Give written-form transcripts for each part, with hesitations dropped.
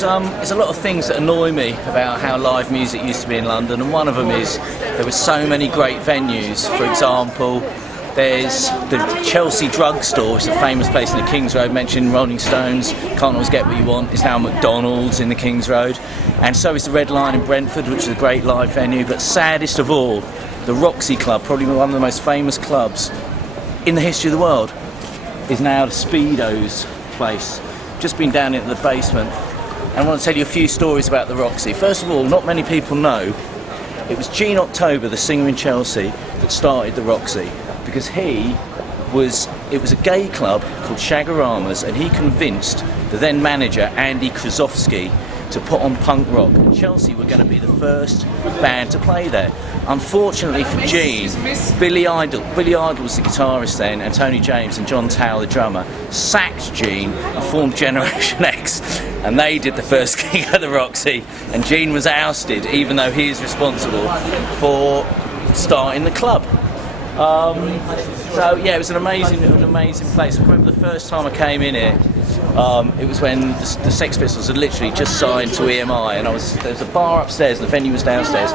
there's a lot of things that annoy me about how live music used to be in London, and one of them is there were so many great venues. For example, there's the Chelsea Drugstore, which is a famous place in the King's Road, mentioned Rolling Stones, Can't Always Get What You Want, it's now McDonald's in the King's Road. And so is the Red Lion in Brentford, which is a great live venue. But saddest of all, the Roxy Club, probably one of the most famous clubs in the history of the world, is now the Speedo's place. Just been down into the basement. And I want to tell you a few stories about the Roxy. First of all, not many people know, it was Gene October, the singer in Chelsea, that started the Roxy. Because it was a gay club called Shagorama's, and he convinced the then manager Andy Krasovsky to put on punk rock, and Chelsea were going to be the first band to play there. Unfortunately for Gene, Billy Idol was the guitarist then, and Tony James and John Tower the drummer sacked Gene and formed Generation X, and they did the first gig at the Roxy, and Gene was ousted even though he is responsible for starting the club. So yeah, it was an amazing place. I remember the first time I came in here, it was when the Sex Pistols had literally just signed to EMI, and there was a bar upstairs and the venue was downstairs,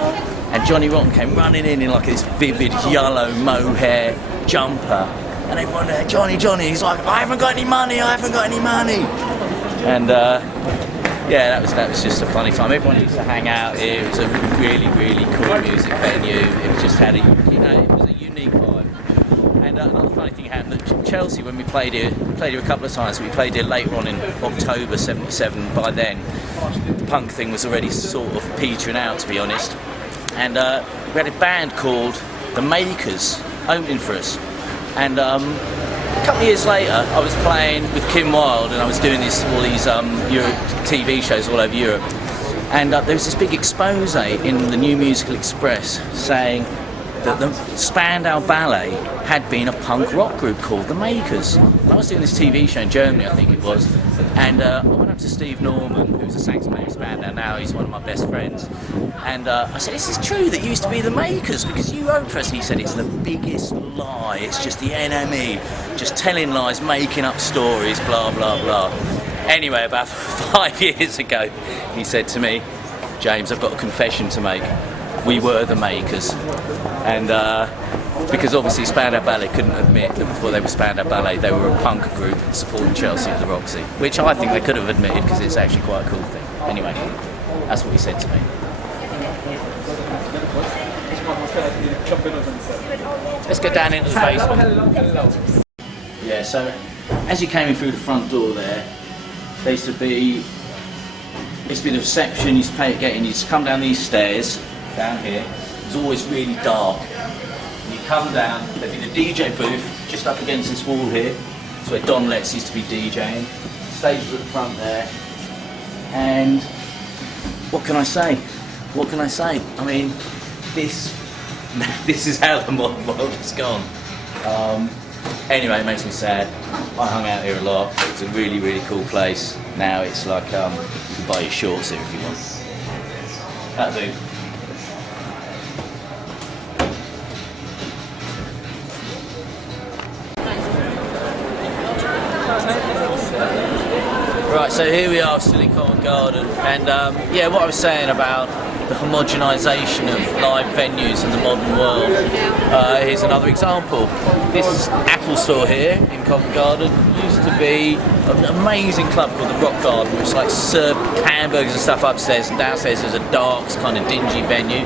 and Johnny Rotten came running in like this vivid yellow mohair jumper, and everyone there, Johnny, he's like, I haven't got any money. And yeah, that was just a funny time. Everyone used to hang out here. It was a really cool music venue. It was just had it was a unique vibe. And another funny thing happened at Chelsea when we played here a couple of times. We played here later on in October '77. By then, the punk thing was already sort of petering out, to be honest. And we had a band called The Makers opening for us. And a couple of years later, I was playing with Kim Wilde, and I was doing all these TV shows all over Europe. And there was this big expose in the New Musical Express saying that the Spandau Ballet had been a punk rock group called The Makers. And I was doing this TV show in Germany, I think it was, and I went up to Steve Norman, who's a sax player in Spandau now, he's one of my best friends, and I said, is this true that you used to be The Makers, because you opened for us? And he said, it's the biggest lie, it's just the enemy, just telling lies, making up stories, blah blah blah. Anyway, about 5 years ago, he said to me, James, I've got a confession to make. We were The Makers. And because obviously Spandau Ballet couldn't admit that before they were Spandau Ballet they were a punk group supporting Chelsea at the Roxy, which I think they could have admitted because it's actually quite a cool thing. Anyway, that's what he said to me. Let's go down into the basement. Yeah, so as you came in through the front door there used to be the reception, you used to pay it getting, you used to come down these stairs, down here. It was always really dark. And you come down, there'd be the DJ booth just up against this wall here. That's where Don Letts used to be DJing. Stage was at the front there. And what can I say? I mean, this is how the modern world has gone. Anyway, it makes me sad. I hung out here a lot. It was a really cool place. Now it's like you can buy your shorts here if you want. That'll do. Right, so here we are still in Covent Garden, and yeah, what I was saying about the homogenisation of live venues in the modern world, here's another example. This Apple store here in Covent Garden used to be an amazing club called the Rock Garden, which like served hamburgers and stuff upstairs, and downstairs there's a dark, kind of dingy venue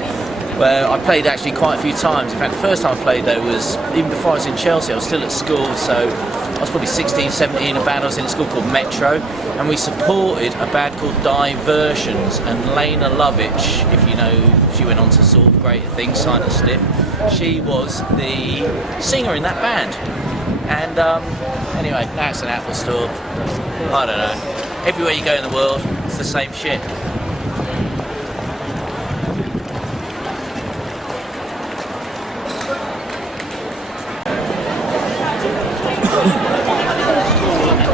where I played actually quite a few times. In fact, the first time I played there was even before I was in Chelsea. I was still at school, so I was probably 16, 17, a band I was in a school called Metro, and we supported a band called Diversions, and Lena Lovitch, if you know, she went on to sort of greater things, Silent Stiff. She was the singer in that band. And anyway, that's an Apple store. I don't know. Everywhere you go in the world, it's the same shit.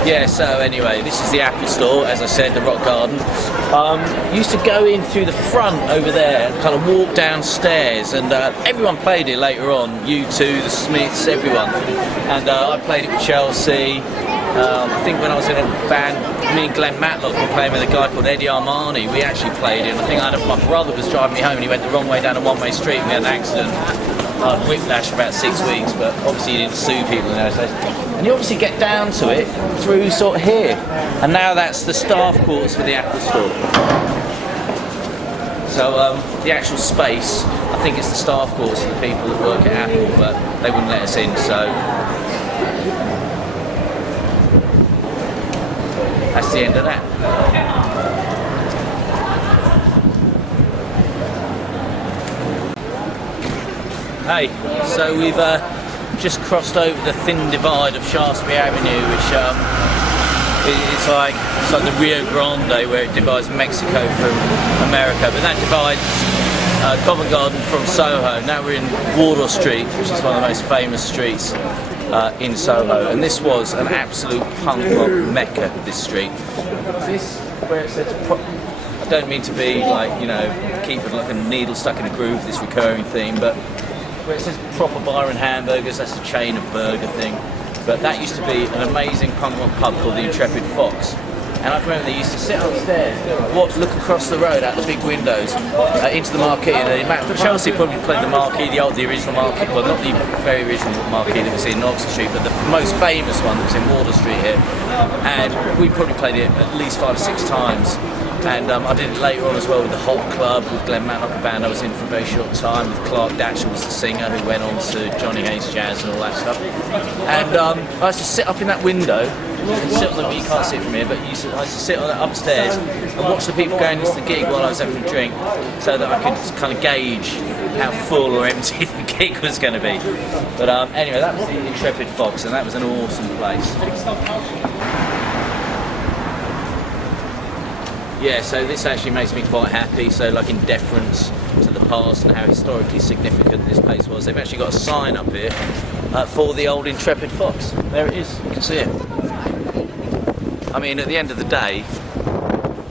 Yeah, so anyway, this is the Apple store, as I said, the Rock Garden. Used to go in through the front over there and kind of walk downstairs, and everyone played it later on, U2, the Smiths, everyone. And I played it with Chelsea, I think when I was in a band, me and Glenn Matlock were playing with a guy called Eddie Armani. We actually played it. I think my brother was driving me home and he went the wrong way down a one-way street and we had an accident. I had whiplash for about 6 weeks, but obviously he didn't sue people in those days. And you obviously get down to it through sort of here. And now that's the staff quarters for the Apple Store. So the actual space, I think it's the staff quarters for the people that work at Apple, but they wouldn't let us in, so that's the end of that. Hey, so we've just crossed over the thin divide of Shaftesbury Avenue, which it's like the Rio Grande, where it divides Mexico from America, but that divides Covent Garden from Soho. Now we're in Wardour Street, which is one of the most famous streets in Soho, and this was an absolute punk rock mecca, this street. This, where it says, I don't mean to be like, you know, keep it like a needle stuck in a groove, this recurring theme, but where it says proper bar and hamburgers, that's a chain of burger thing. But that used to be an amazing punk rock pub called the Intrepid Fox. And I remember they used to sit upstairs, look across the road out the big windows into the Marquee. And Chelsea probably played the Marquee, the original Marquee, well not the very original Marquee that was in Oxford Street, but the most famous one that was in Wardour Street here. And we probably played it at least 5 or 6 times. And I did it later on as well with the Hot Club, with Glenn Matlock, a band I was in for a very short time, with Clark Datchell was the singer who went on to Johnny Hayes Jazz and all that stuff. And I used to sit up in that window, you can't see it from here, but I used to sit on that upstairs and watch the people going into the gig while I was having a drink, so that I could kind of gauge how full or empty the gig was going to be. But anyway, that was the Intrepid Fox, and that was an awesome place. Yeah, so this actually makes me quite happy. So, like, in deference to the past and how historically significant this place was, they've actually got a sign up here for the old Intrepid Fox. There it is, you can see it. I mean, at the end of the day,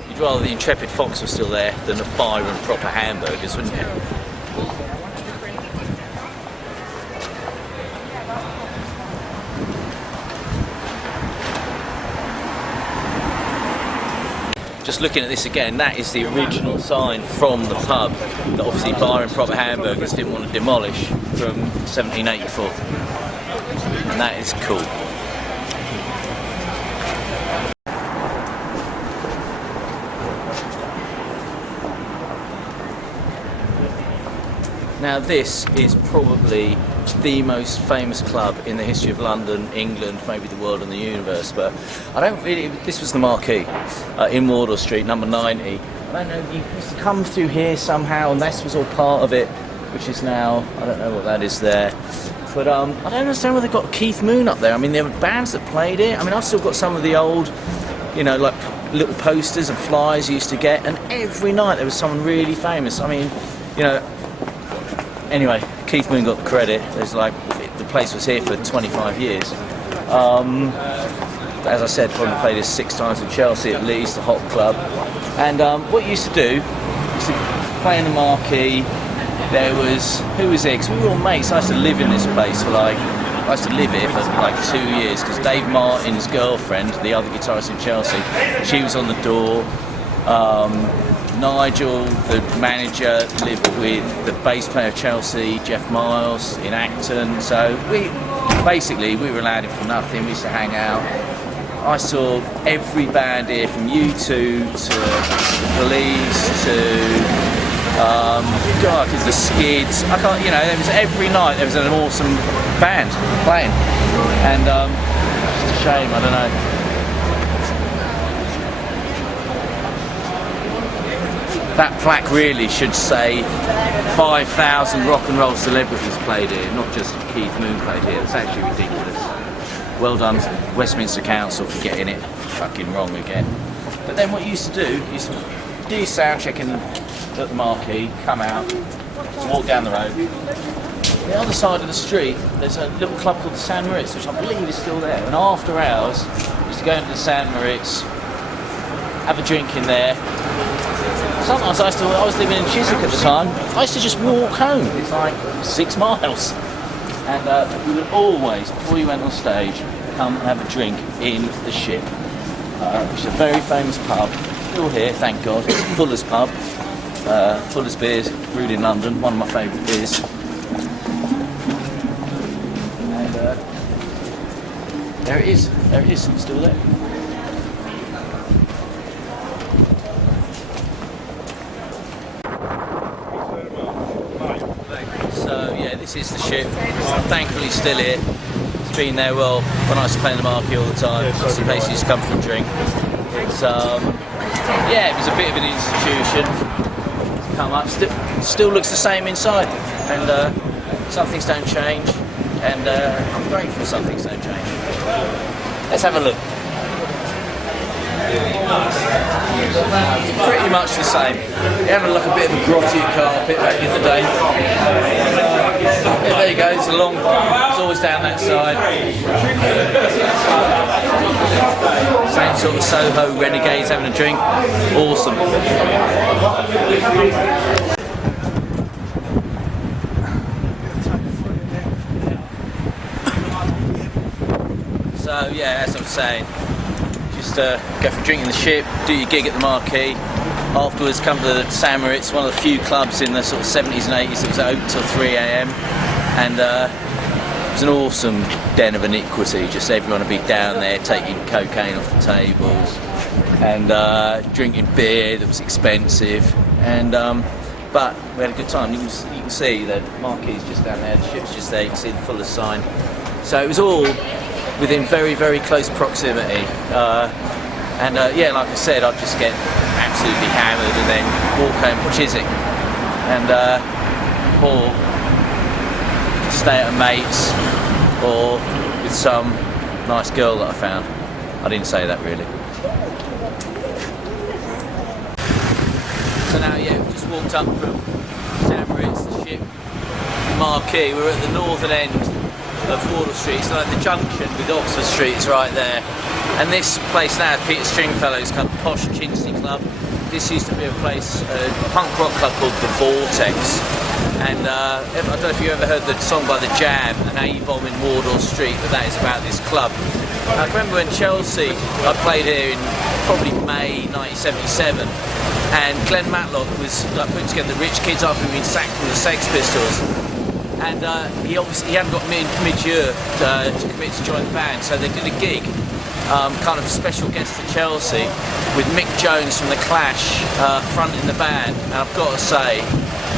you'd rather the Intrepid Fox was still there than a Byron proper hamburgers, wouldn't you? Just looking at this again, that is the original sign from the pub that obviously Byron Proper Hamburgers didn't want to demolish from 1784. And that is cool. Now this is probably the most famous club in the history of London, England, maybe the world and the universe, but I don't really, this was the Marquee in Wardour Street, number 90. I don't know, you used to come through here somehow, and this was all part of it, which is now, I don't know what that is there. But I don't understand why they got Keith Moon up there. I mean, there were bands that played it. I mean, I've still got some of the old, you know, like little posters and flyers you used to get, and every night there was someone really famous. I mean, you know, anyway, Keith Moon got the credit. There's like, the place was here for 25 years. As I said, probably played this 6 times with Chelsea at least, the Hot Club. And what you used to do is to play in the Marquee. There was, who was there? Because we were all mates. I used to live in this place for like, I used to live here for like 2 years because Dave Martin's girlfriend, the other guitarist in Chelsea, she was on the door. Nigel, the manager, lived with the bass player of Chelsea, Jeff Miles, in Acton. So we were allowed in for nothing. We used to hang out. I saw every band here, from U2 to the Police to the Skids. I can't, you know, there was every night there was an awesome band playing, and it's just a shame. I don't know. That plaque really should say 5,000 rock and roll celebrities played here, not just Keith Moon played here. It's actually ridiculous. Well done, Westminster Council, for getting it fucking wrong again. But then what you used to do, you used to do your sound checking at the Marquee, come out, walk down the road. The other side of the street, there's a little club called the San Moritz, which I believe is still there. And after hours, you used to go into the San Moritz, have a drink in there. Sometimes I was living in Chiswick at the time, I used to just walk home. It's like 6 miles. And we would always, before you went on stage, come and have a drink in the Ship, which is a very famous pub, still here, thank God. It's Fuller's pub, Fuller's beers, brewed in London, one of my favourite beers. And there it is, still there. So yeah, this is the Ship. I'm thankfully still here. It's been there, well, when I was playing the Marquee all the time. It's the place you just come for a drink. It's yeah, it was a bit of an institution. It's come up, still looks the same inside, and some things don't change, and I'm grateful some things don't change. Let's have a look. Pretty much the same. You have like a bit of a grotty carpet back in the day. Yeah, there you go, it's a long bar, it's always down that side. Same sort of Soho renegades having a drink. Awesome. So yeah, as I was saying, just go for a drink in the Ship, do your gig at the Marquee. Afterwards come to the Summer. It's one of the few clubs in the sort of 70s and 80s that was open till 3 AM, and it was an awesome den of iniquity. Just everyone would be down there taking cocaine off the tables and drinking beer that was expensive, and but we had a good time. You can see the Marquee's just down there, the Ship's just there, you can see the Fuller's sign. So it was all within very, very close proximity. And yeah, like I said, I'd just get absolutely hammered and then walk home, watch Chiswick, and or stay at a mate's, or with some nice girl that I found. I didn't say that really. So now, yeah, we've just walked up from Samarit's, the Ship, Marquee. We're at the northern end of Wardour Street, so like the junction with Oxford Street is right there. And this place now, Peter Stringfellow's kind of posh chintzy club. This used to be a place, a punk rock club called the Vortex. And I don't know if you ever heard the song by The Jam, An A-Bomb in Wardour Street, but that is about this club. I remember when Chelsea, I played here in probably May 1977, and Glenn Matlock was putting together the Rich Kids after being sacked from the Sex Pistols. And he hadn't got mid-year to commit to join the band, so they did a gig, kind of special guest to Chelsea, with Mick Jones from The Clash fronting the band, and I've got to say,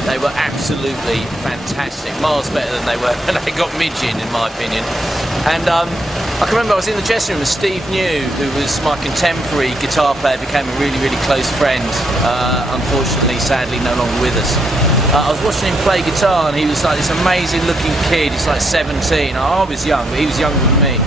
they were absolutely fantastic, miles better than they were when they got midge in my opinion. And I can remember I was in the dressing room with Steve New, who was my contemporary guitar player, became a really, really close friend, unfortunately, sadly, no longer with us. I was watching him play guitar, and he was like this amazing looking kid. He's like 17. I was young, but he was younger than me.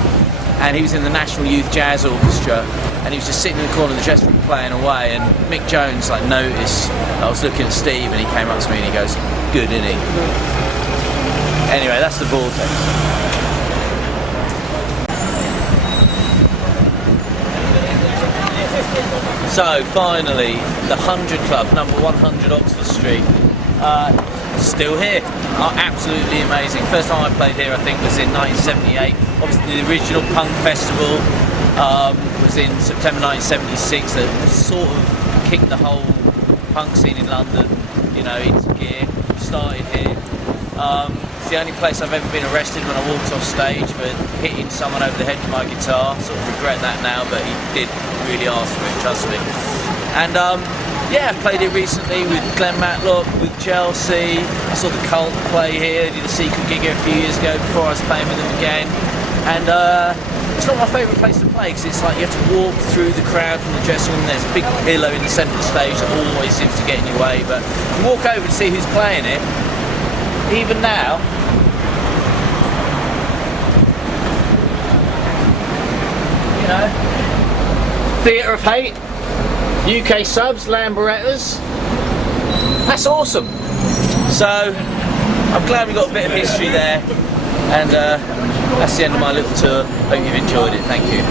And he was in the National Youth Jazz Orchestra, and he was just sitting in the corner of the dressing room playing away. And Mick Jones like noticed I was looking at Steve, and he came up to me and he goes, "Good, isn't he?" Anyway, that's the Vortex. So finally, the 100 Club, number 100 Oxford Street. Still here. Absolutely amazing. First time I played here, I think, was in 1978. Obviously, the original punk festival was in September 1976. That sort of kicked the whole punk scene in London, you know, into gear. Started here. It's the only place I've ever been arrested when I walked off stage for hitting someone over the head with my guitar. Sort of regret that now, but he did really ask for it, trust me. And yeah, I've played it recently with Glenn Matlock, with Chelsea. I saw the Cult play here, did a secret gig here a few years ago before I was playing with them again. And it's not my favourite place to play, because it's like you have to walk through the crowd from the dressing room. There's a big pillow in the centre of the stage that always seems to get in your way. But if you walk over and see who's playing it, even now, you know, Theatre of Hate, UK Subs, Lamberettas. That's awesome. So I'm glad we got a bit of history there, and that's the end of my little tour. Hope you've enjoyed it. Thank you.